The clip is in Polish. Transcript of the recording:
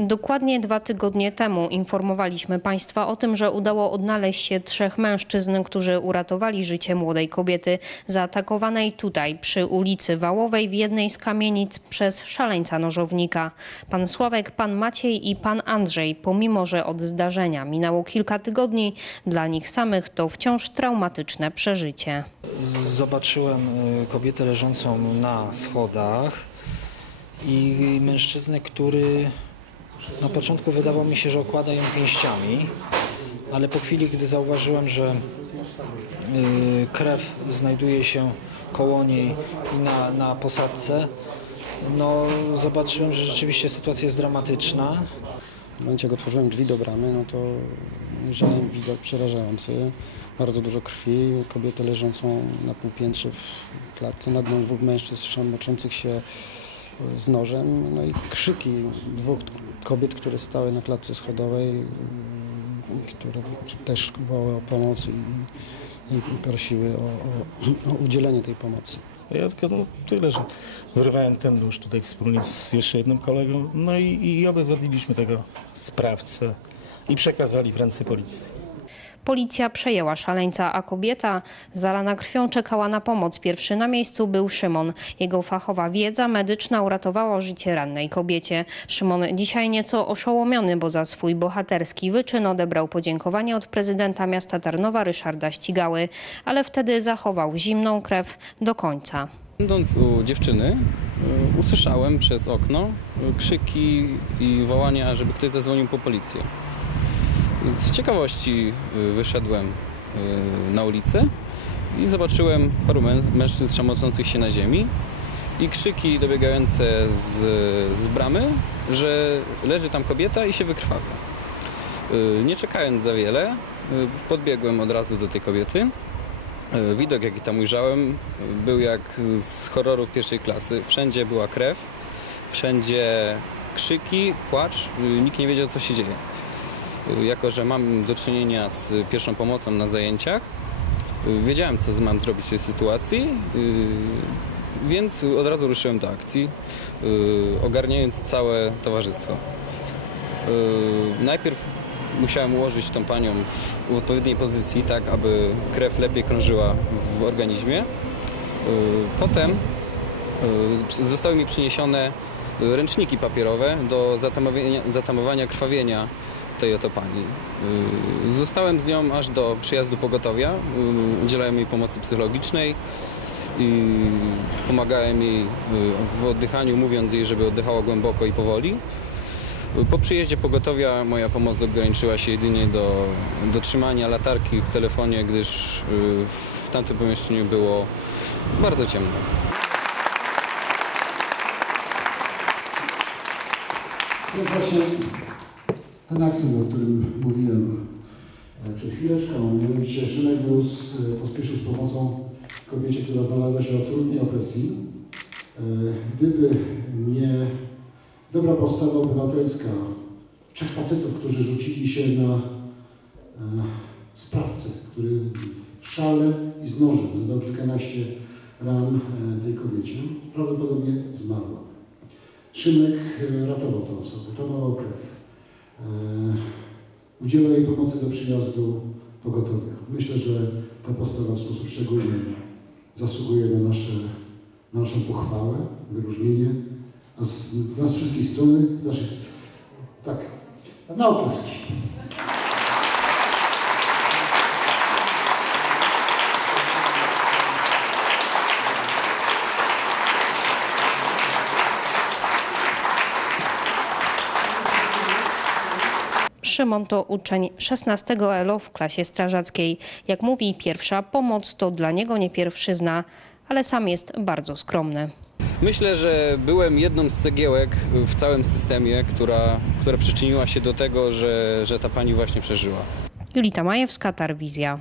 Dokładnie dwa tygodnie temu informowaliśmy Państwa o tym, że udało odnaleźć się trzech mężczyzn, którzy uratowali życie młodej kobiety zaatakowanej tutaj przy ulicy Wałowej w jednej z kamienic przez szaleńca nożownika. Pan Sławek, pan Maciej i pan Andrzej, pomimo że od zdarzenia minęło kilka tygodni, dla nich samych to wciąż traumatyczne przeżycie. Zobaczyłem y, kobietę leżącą na schodach i mężczyznę, który na początku wydawało mi się, że okłada ją pięściami, ale po chwili, gdy zauważyłem, że y, krew znajduje się koło niej i na, na posadce, no zobaczyłem, że rzeczywiście sytuacja jest dramatyczna. W momencie, jak otworzyłem drzwi do bramy, no to ujrzałem widok przerażający. Bardzo dużo krwi, kobietę leżącą na półpiętrze w klatce, nad nią dwóch mężczyzn szamoczących się z nożem, no i krzyki dwóch kobiet, które stały na klatce schodowej, które też wołały o pomoc i, i prosiły o, o, o udzielenie tej pomocy. Ja tylko no, tyle, że wyrwałem ten nóż tutaj wspólnie z jeszcze jednym kolegą, no i, i obezwładniliśmy tego sprawcę i przekazali w ręce policji. Policja przejęła szaleńca, a kobieta zalana krwią czekała na pomoc. Pierwszy na miejscu był Szymon. Jego fachowa wiedza medyczna uratowała życie rannej kobiecie. Szymon dzisiaj nieco oszołomiony, bo za swój bohaterski wyczyn odebrał podziękowanie od prezydenta miasta Tarnowa Ryszarda Ścigały, ale wtedy zachował zimną krew do końca. Będąc u dziewczyny, y, usłyszałem przez okno y, krzyki i wołania, żeby ktoś zadzwonił po policję. Z ciekawości y, wyszedłem y, na ulicę i zobaczyłem paru mę- mężczyzn szamocących się na ziemi i krzyki dobiegające z, z bramy, że leży tam kobieta i się wykrwawia. Y, Nie czekając za wiele, podbiegłem od razu do tej kobiety. Widok, jaki tam ujrzałem, był jak z horrorów pierwszej klasy. Wszędzie była krew, wszędzie krzyki, płacz, nikt nie wiedział, co się dzieje. E, Jako, że mam do czynienia z pierwszą pomocą na zajęciach, e, wiedziałem, co mam zrobić w tej sytuacji, e, więc od razu ruszyłem do akcji, ogarniając całe towarzystwo. Najpierw musiałem ułożyć tą panią w, odpowiedniej pozycji, tak aby krew lepiej krążyła w organizmie. Y, Potem y, zostały mi przyniesione y, ręczniki papierowe do zatamowania, zatamowania krwawienia tej oto pani. Y, Zostałem z nią aż do przyjazdu pogotowia, y, udzielałem jej pomocy psychologicznej i pomagałem jej y, w oddychaniu, mówiąc jej, żeby oddychała głęboko i powoli. Po przyjeździe pogotowia moja pomoc ograniczyła się jedynie do, do trzymania latarki w telefonie, gdyż w tamtym pomieszczeniu było bardzo ciemno. Jest ten akcent, o którym mówiłem e, przed chwileczką. Mianowicie Szymek Gruz e, pospieszył z pomocą kobiecie, która znalazła się w absolutnej opresji. E, Gdyby nie dobra postawa obywatelska trzech facetów, którzy rzucili się na sprawcę, który w szale i z nożem zadał kilkanaście ran tej kobiecie, prawdopodobnie zmarła. Szymek ratował tę osobę, tonował krew. E, Udzielał jej pomocy do przyjazdu pogotowia. Myślę, że ta postawa w sposób szczególny zasługuje na, nasze, na naszą pochwałę, wyróżnienie, a z, z nas wszystkich strony, z naszych tak, na oklaski. Szymon to uczeń 16 ELO w klasie strażackiej. Jak mówi, pierwsza pomoc to dla niego nie pierwszyzna, ale sam jest bardzo skromny. Myślę, że byłem jedną z cegiełek w całym systemie, która, która przyczyniła się do tego, że, że ta pani właśnie przeżyła. Julita Majewska, Tarwizja.